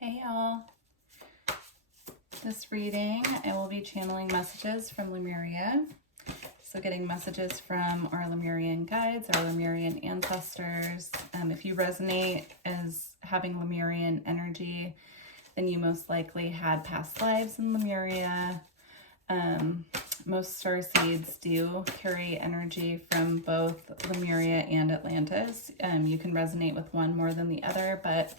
Hey y'all. This reading, I will be channeling messages from Lemuria. So getting messages from our Lemurian guides, our Lemurian ancestors. If you resonate as having Lemurian energy, then you most likely had past lives in Lemuria. Most starseeds do carry energy from both Lemuria and Atlantis. You can resonate with one more than the other, but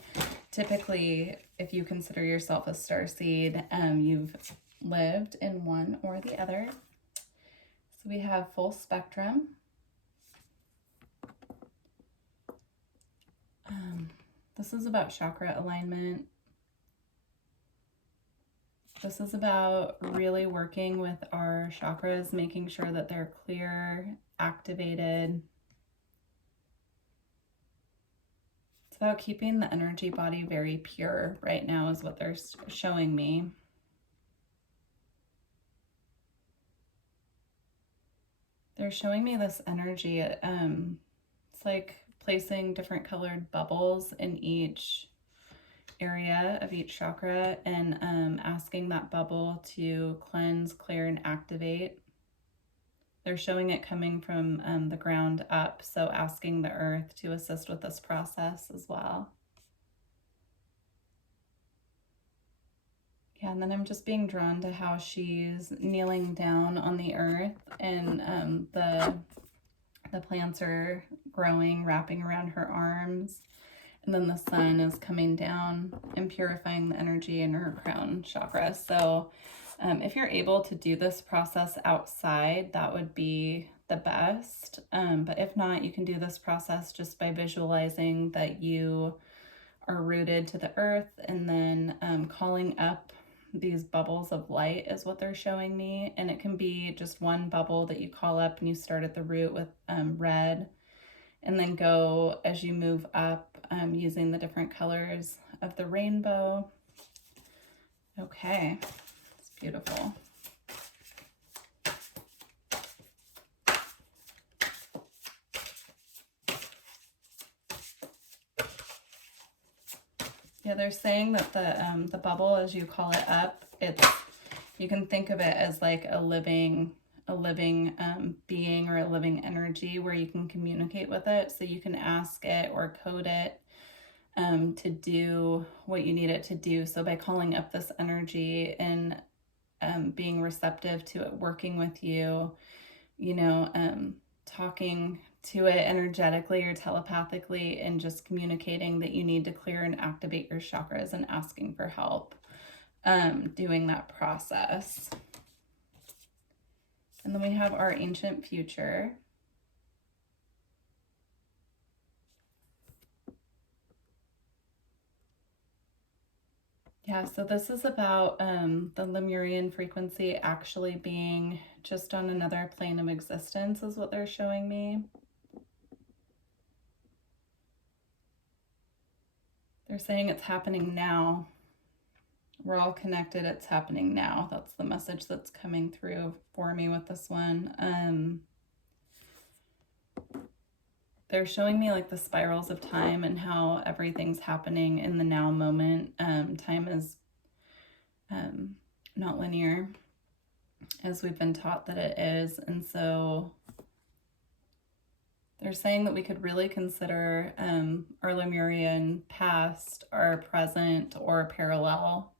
typically, if you consider yourself a starseed, you've lived in one or the other. So we have full spectrum. This is about chakra alignment. This is about really working with our chakras, making sure that they're clear, activated. It's about keeping the energy body very pure right now is what they're showing me. They're showing me this energy. It's like placing different colored bubbles in each area of each chakra and asking that bubble to cleanse, clear, and activate. They're showing it coming from the ground up, so asking the earth to assist with this process as well. Yeah, and then I'm just being drawn to how she's kneeling down on the earth and the plants are growing, wrapping around her arms. And then the sun is coming down and purifying the energy in her crown chakra. So if you're able to do this process outside, that would be the best. But if not, you can do this process just by visualizing that you are rooted to the earth and then calling up these bubbles of light is what they're showing me. And it can be just one bubble that you call up and you start at the root with red. And then go as you move up using the different colors of the rainbow. Okay, it's beautiful. Yeah, they're saying that the bubble, as you call it up, you can think of it as like a living being or a living energy where you can communicate with it. So you can ask it or code it to do what you need it to do. So by calling up this energy and being receptive to it, working with you, talking to it energetically or telepathically and just communicating that you need to clear and activate your chakras and asking for help doing that process. And then we have our ancient future. Yeah, so this is about the Lemurian frequency actually being just on another plane of existence is what they're showing me. They're saying it's happening now. We're all connected. It's happening now. That's the message that's coming through for me with this one. They're showing me like the spirals of time and how everything's happening in the now moment. Time is not linear as we've been taught that it is. And so they're saying that we could really consider our Lemurian past, our present, or parallel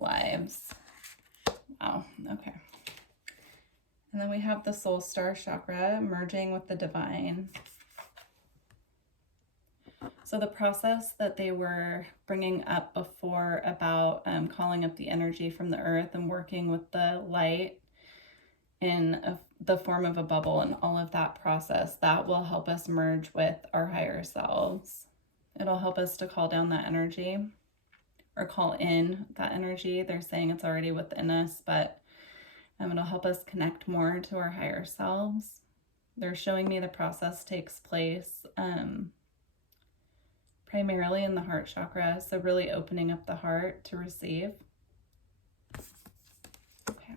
lives. Wow, okay. And then we have the soul star chakra merging with the divine. So the process that they were bringing up before about calling up the energy from the earth and working with the light in the form of a bubble and all of that process, that will help us merge with our higher selves. It'll help us to call down that energy or call in that energy. They're saying it's already within us, but it'll help us connect more to our higher selves. They're showing me the process takes place primarily in the heart chakra, so really opening up the heart to receive. Okay.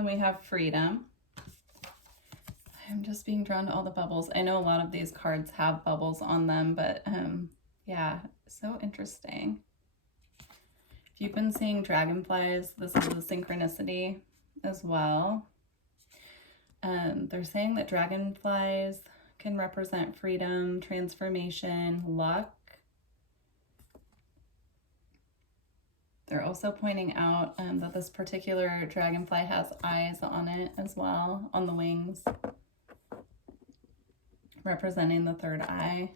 And then we have freedom. I'm just being drawn to all the bubbles. I know a lot of these cards have bubbles on them, but yeah, so interesting. If you've been seeing dragonflies, this is the synchronicity as well. They're saying that dragonflies can represent freedom, transformation, luck. They're also pointing out that this particular dragonfly has eyes on it as well, on the wings, representing the third eye.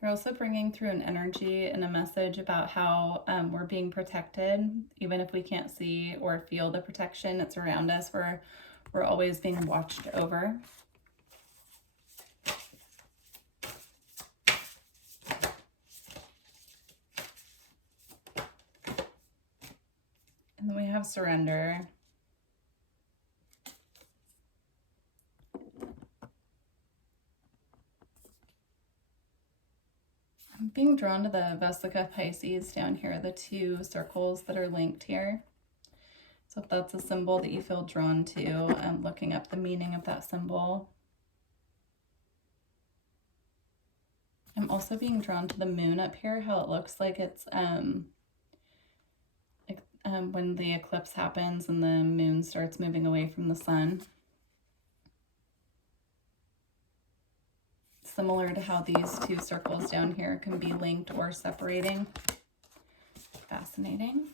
They're also bringing through an energy and a message about how we're being protected, even if we can't see or feel the protection that's around us. We're always being watched over. And then we have surrender. I'm being drawn to the Vesica Pisces down here, the two circles that are linked here. So if that's a symbol that you feel drawn to, I'm looking up the meaning of that symbol. I'm also being drawn to the moon up here, how it looks like it's when the eclipse happens and the moon starts moving away from the sun. Similar to how these two circles down here can be linked or separating. Fascinating.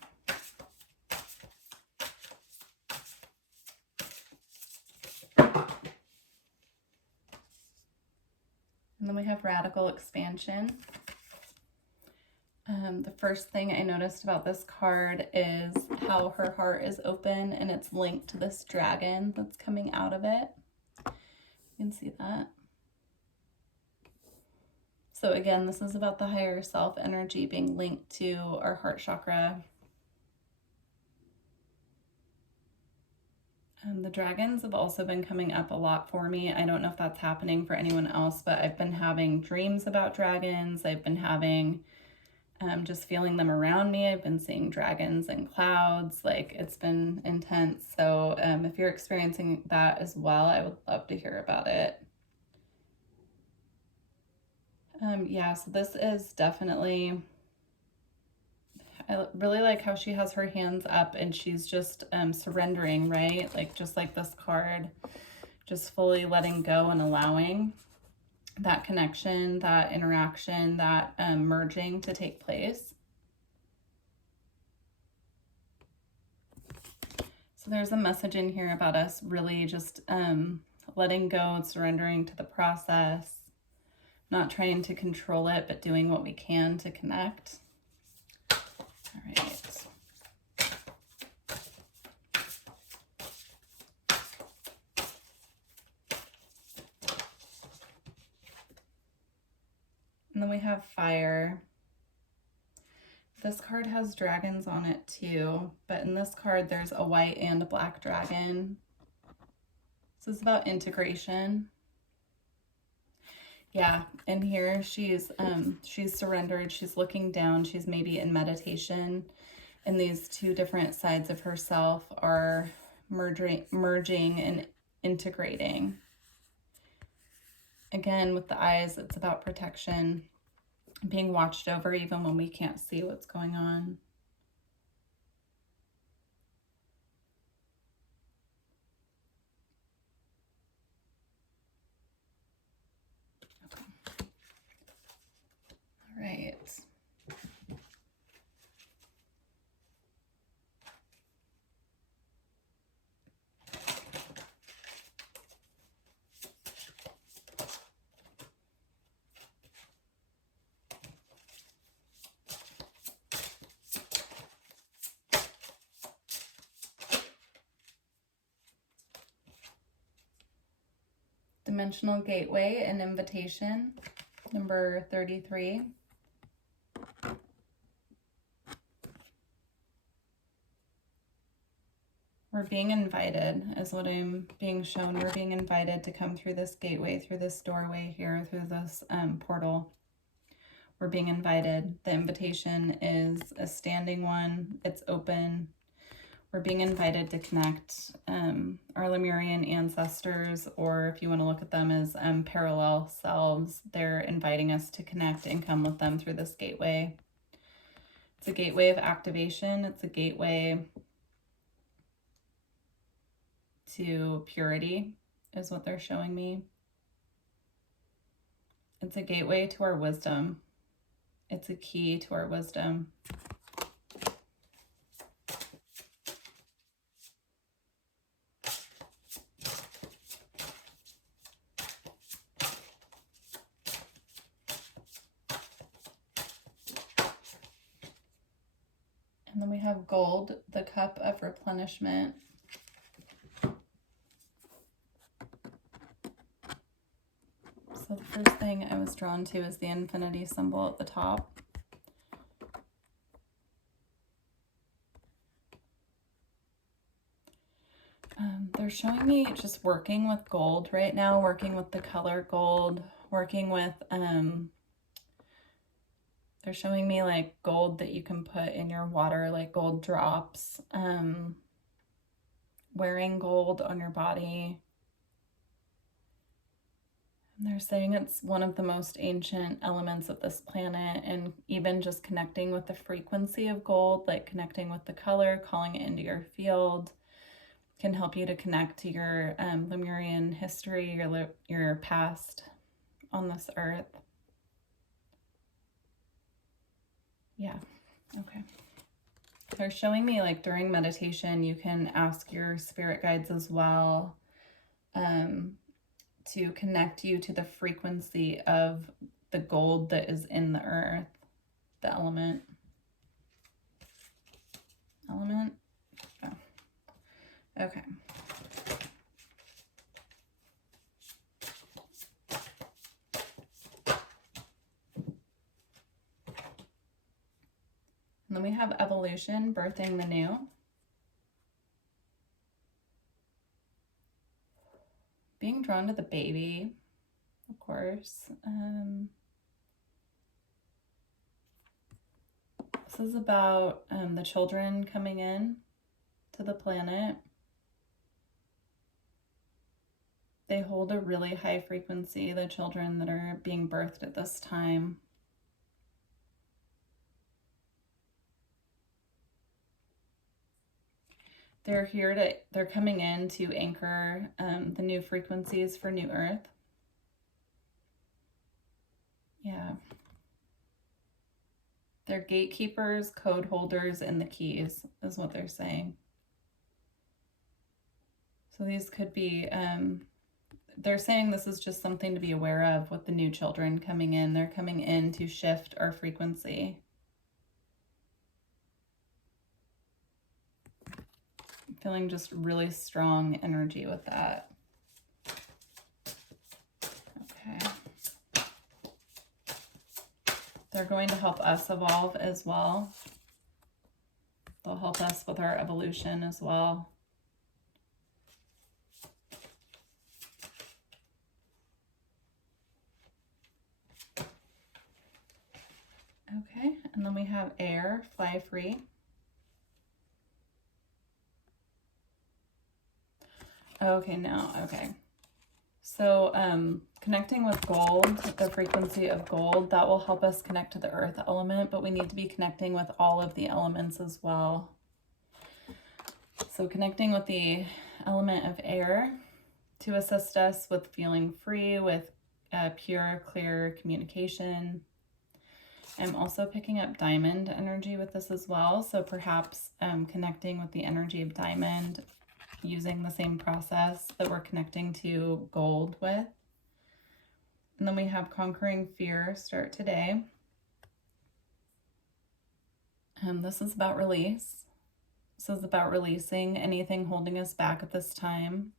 And then we have radical expansion. The first thing I noticed about this card is how her heart is open and it's linked to this dragon that's coming out of it. You can see that. So again, this is about the higher self energy being linked to our heart chakra. The dragons have also been coming up a lot for me. I don't know if that's happening for anyone else, but I've been having dreams about dragons. I've been having just feeling them around me. I've been seeing dragons in clouds. Like, it's been intense. So if you're experiencing that as well, I would love to hear about it. Yeah, so this is definitely, I really like how she has her hands up and she's just surrendering, right? Like, just like this card, just fully letting go and allowing that connection, that interaction, that merging to take place. So there's a message in here about us really just letting go and surrendering to the process, not trying to control it, but doing what we can to connect. All right. And then we have fire. This card has dragons on it too, but in this card there's a white and a black dragon. This is about integration. Yeah, and here she's surrendered, she's looking down, she's maybe in meditation, and these two different sides of herself are merging and integrating. Again, with the eyes, it's about protection, being watched over even when we can't see what's going on. Okay. All right. Dimensional Gateway and Invitation, number 33. We're being invited, is what I'm being shown. We're being invited to come through this gateway, through this doorway here, through this portal. We're being invited. The invitation is a standing one. It's open. We're being invited to connect our Lemurian ancestors, or if you want to look at them as parallel selves, they're inviting us to connect and come with them through this gateway. It's a gateway of activation. It's a gateway to purity, is what they're showing me. It's a gateway to our wisdom. It's a key to our wisdom. And then we have gold, the cup of replenishment. So the first thing I was drawn to is the infinity symbol at the top. They're showing me just working with gold right now, working with the color gold, working with, they're showing me like gold that you can put in your water, like gold drops, wearing gold on your body. And they're saying it's one of the most ancient elements of this planet, and even just connecting with the frequency of gold, like connecting with the color, calling it into your field, can help you to connect to your Lemurian history, your past on this earth. Yeah, okay. They're showing me like during meditation, you can ask your spirit guides as well to connect you to the frequency of the gold that is in the earth, the element. Oh. Okay. And then we have evolution, birthing the new. Being drawn to the baby, of course. This is about the children coming in to the planet. They hold a really high frequency, the children that are being birthed at this time. They're coming in to anchor the new frequencies for New Earth. Yeah. They're gatekeepers, code holders, and the keys is what they're saying. So these could be, they're saying this is just something to be aware of with the new children coming in. They're coming in to shift our frequency. I'm feeling just really strong energy with that. Okay. They're going to help us evolve as well. They'll help us with our evolution as well. Okay, and then we have air, fly free. Okay, now, okay. So connecting with gold, the frequency of gold, that will help us connect to the earth element, but we need to be connecting with all of the elements as well. So connecting with the element of air to assist us with feeling free, with pure, clear communication. I'm also picking up diamond energy with this as well. So perhaps connecting with the energy of diamond, using the same process that we're connecting to gold with. And then we have conquering fear, start today. This is about release. This is about releasing anything holding us back at this time.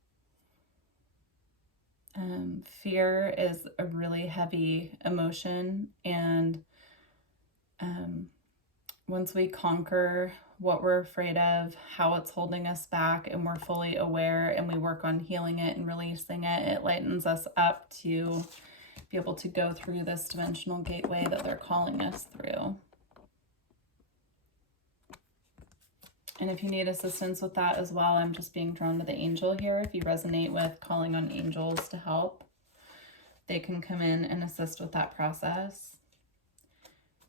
Fear is a really heavy emotion, and once we conquer what we're afraid of, how it's holding us back, and we're fully aware and we work on healing it and releasing it, it lightens us up to be able to go through this dimensional gateway that they're calling us through. And if you need assistance with that as well, I'm just being drawn to the angel here. If you resonate with calling on angels to help, they can come in and assist with that process.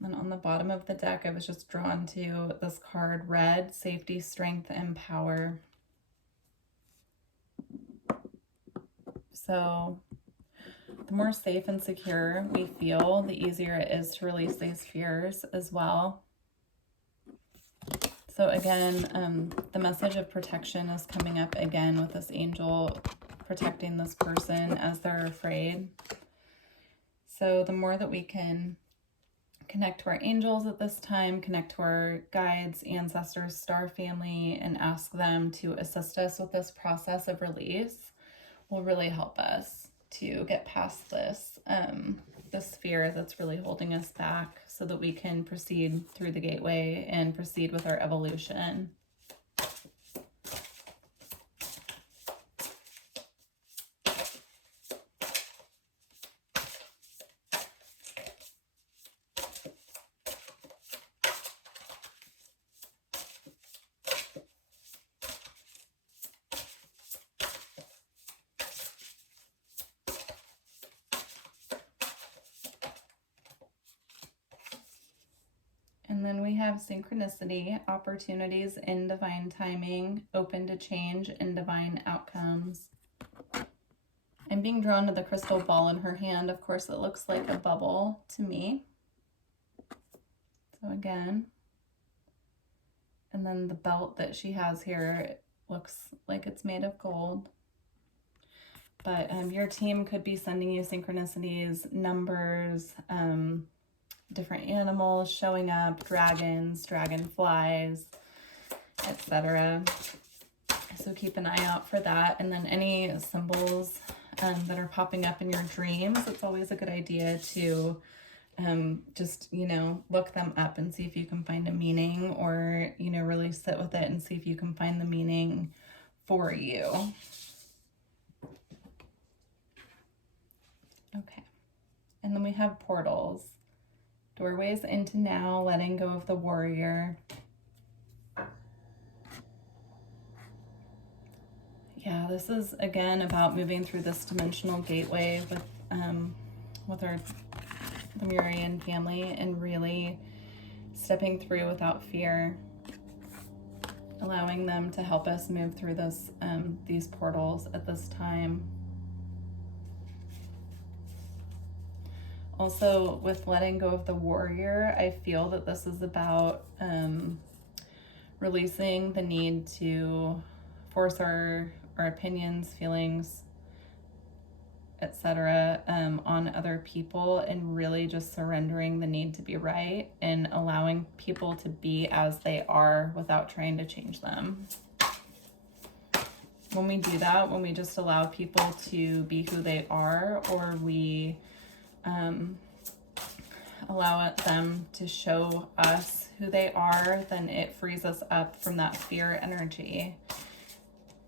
And on the bottom of the deck, I was just drawn to this card, red, safety, strength, and power. So the more safe and secure we feel, the easier it is to release these fears as well. So again, the message of protection is coming up again with this angel protecting this person as they're afraid. So the more that we can connect to our angels at this time, connect to our guides, ancestors, star family, and ask them to assist us with this process of release, will really help us to get past this, this fear that's really holding us back, so that we can proceed through the gateway and proceed with our evolution. And then we have synchronicity, opportunities in divine timing, open to change and divine outcomes. I'm being drawn to the crystal ball in her hand. Of course, it looks like a bubble to me. So again, and then the belt that she has here, it looks like it's made of gold. But your team could be sending you synchronicities, numbers, different animals showing up, dragons, dragonflies, etc. So keep an eye out for that. And then any symbols that are popping up in your dreams, it's always a good idea to just, look them up and see if you can find a meaning, or, really sit with it and see if you can find the meaning for you. Okay. And then we have portals. Doorways into now, letting go of the warrior. Yeah, this is again about moving through this dimensional gateway with our Lemurian family, and really stepping through without fear, allowing them to help us move through this these portals at this time. Also, with letting go of the warrior, I feel that this is about releasing the need to force our opinions, feelings, etc. On other people, and really just surrendering the need to be right and allowing people to be as they are without trying to change them. When we do that, when we just allow people to be who they are, or we allow them to show us who they are, then it frees us up from that fear energy,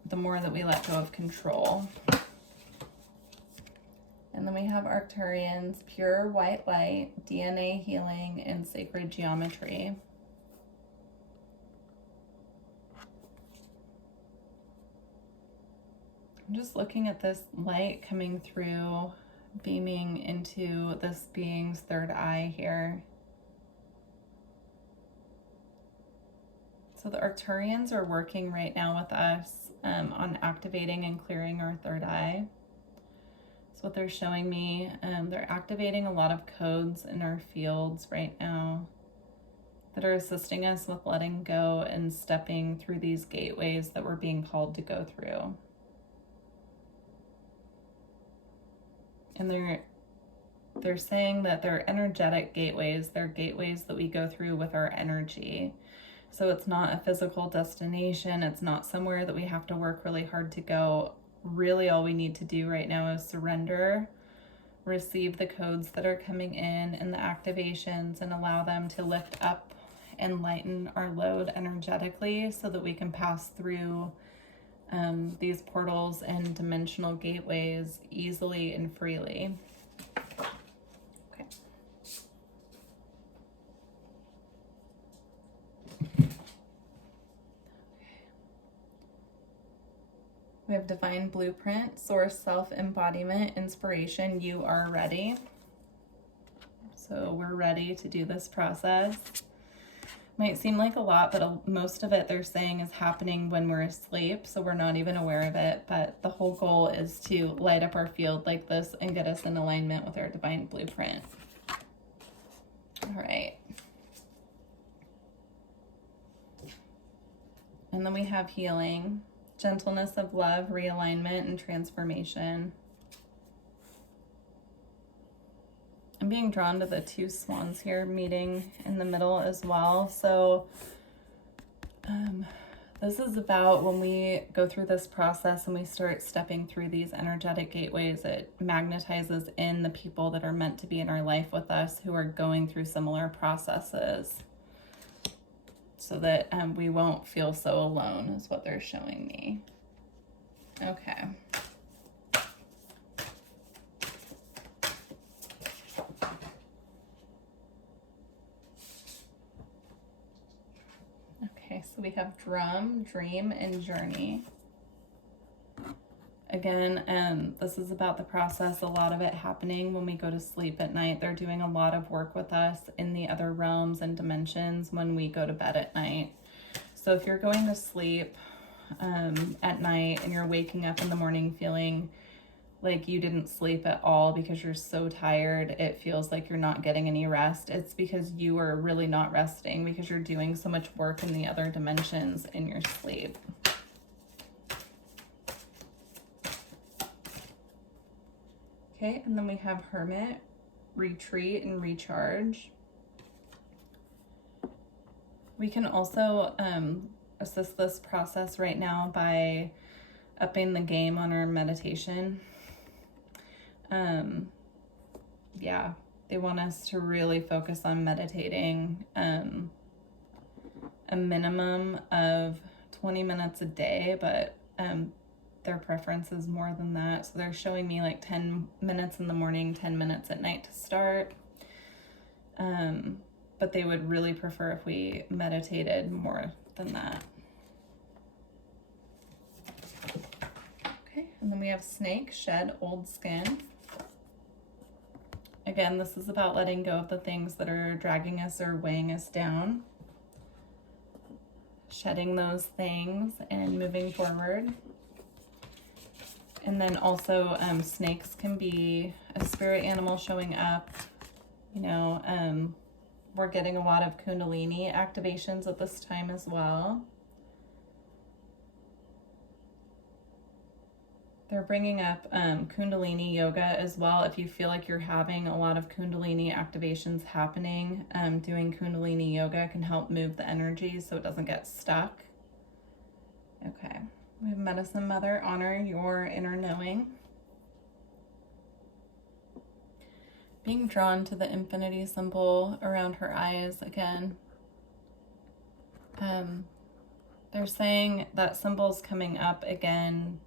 the more that we let go of control. And then we have Arcturians, pure white light, DNA healing, and sacred geometry. I'm just looking at this light coming through, beaming into this being's third eye here. So the Arcturians are working right now with us on activating and clearing our third eye. That's what they're showing me. They're activating a lot of codes in our fields right now that are assisting us with letting go and stepping through these gateways that we're being called to go through. And they're saying that they're energetic gateways. They're gateways that we go through with our energy. So it's not a physical destination. It's not somewhere that we have to work really hard to go. Really, all we need to do right now is surrender, receive the codes that are coming in and the activations, and allow them to lift up and lighten our load energetically, so that we can pass through these portals and dimensional gateways easily and freely. We have divine blueprint, source, self-embodiment, inspiration. You are ready. So we're ready to do this process. Might seem like a lot, but most of it they're saying is happening when we're asleep, so we're not even aware of it. But the whole goal is to light up our field like this and get us in alignment with our divine blueprint. All right. And then we have healing, gentleness of love, realignment, and transformation. I'm being drawn to the two swans here meeting in the middle as well. So this is about when we go through this process and we start stepping through these energetic gateways, it magnetizes in the people that are meant to be in our life with us who are going through similar processes, so that we won't feel so alone is what they're showing me. Okay. Okay, so we have drum, dream, and journey. Again, this is about the process, a lot of it happening when we go to sleep at night. They're doing a lot of work with us in the other realms and dimensions when we go to bed at night. So if you're going to sleep at night and you're waking up in the morning feeling like you didn't sleep at all because you're so tired, it feels like you're not getting any rest, it's because you are really not resting because you're doing so much work in the other dimensions in your sleep. Okay, and then we have hermit, retreat, and recharge. We can also assist this process right now by upping the game on our meditation. Yeah, they want us to really focus on meditating a minimum of 20 minutes a day, but their preference is more than that. So they're showing me like 10 minutes in the morning, 10 minutes at night to start. But they would really prefer if we meditated more than that. Okay, and then we have snake, shed old skin. Again, this is about letting go of the things that are dragging us or weighing us down. Shedding those things and moving forward. And then also snakes can be a spirit animal showing up. You know, we're getting a lot of Kundalini activations at this time as well. They're bringing up Kundalini yoga as well. If you feel like you're having a lot of Kundalini activations happening, doing Kundalini yoga can help move the energy so it doesn't get stuck. Okay. We have Medicine Mother, honor your inner knowing. Being drawn to the infinity symbol around her eyes again. They're saying that symbol's coming up again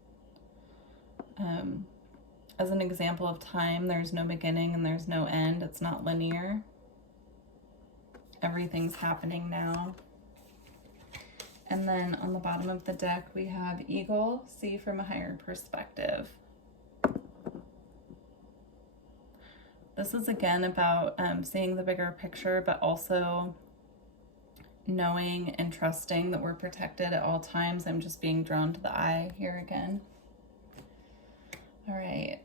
as an example of time. There's no beginning and there's no end. It's not linear. Everything's happening now. And then on the bottom of the deck, we have Eagle, see from a higher perspective. This is again about seeing the bigger picture, but also knowing and trusting that we're protected at all times. I'm just being drawn to the eye here again. All right.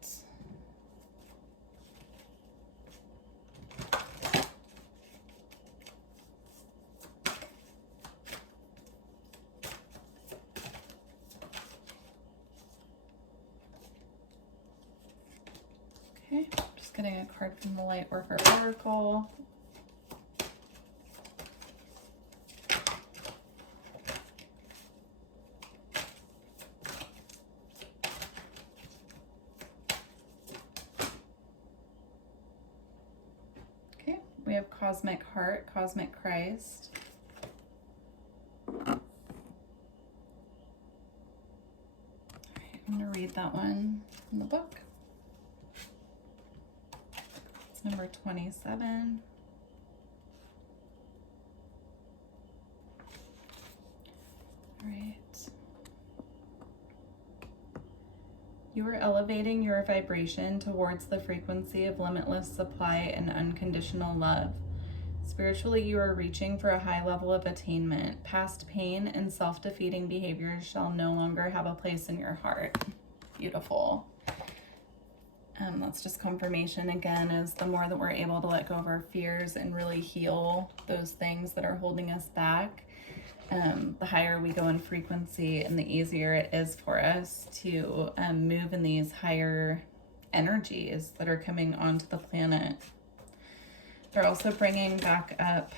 Okay, just getting a card from the Lightworker Oracle. Okay, we have Cosmic Heart, Cosmic Christ. All right, I'm going to read that one in the book. Number 27. All right. You are elevating your vibration towards the frequency of limitless supply and unconditional love. Spiritually, you are reaching for a high level of attainment. Past pain and self-defeating behaviors shall no longer have a place in your heart. Beautiful. That's just confirmation again, is the more that we're able to let go of our fears and really heal those things that are holding us back, the higher we go in frequency and the easier it is for us to move in these higher energies that are coming onto the planet. They're also bringing back up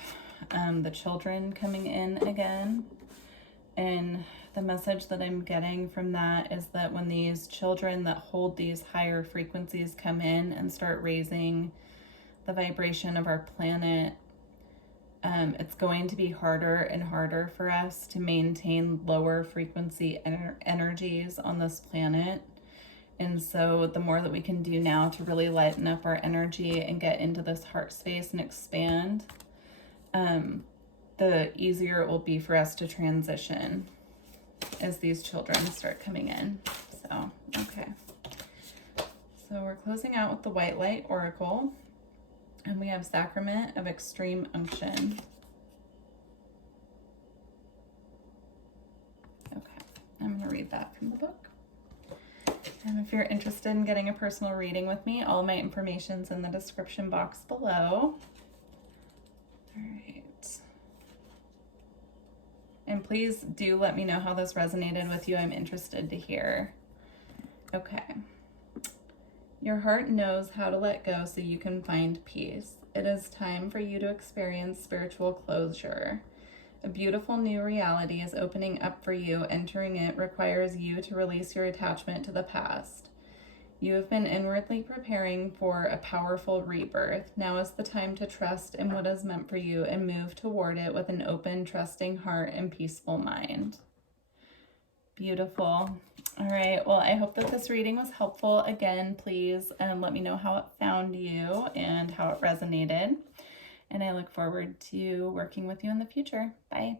the children coming in again. And the message that I'm getting from that is that when these children that hold these higher frequencies come in and start raising the vibration of our planet, it's going to be harder and harder for us to maintain lower frequency energies on this planet. And so the more that we can do now to really lighten up our energy and get into this heart space and expand, the easier it will be for us to transition as these children start coming in. So, okay. So we're closing out with the White Light Oracle, and we have Sacrament of Extreme Unction. Okay, I'm going to read that from the book. And if you're interested in getting a personal reading with me, all my information's in the description box below. All right. And please do let me know how this resonated with you. I'm interested to hear. Okay. Your heart knows how to let go so you can find peace. It is time for you to experience spiritual closure. A beautiful new reality is opening up for you. Entering it requires you to release your attachment to the past. You have been inwardly preparing for a powerful rebirth. Now is the time to trust in what is meant for you and move toward it with an open, trusting heart and peaceful mind. Beautiful. All right. Well, I hope that this reading was helpful. Again, please let me know how it found you and how it resonated. And I look forward to working with you in the future. Bye.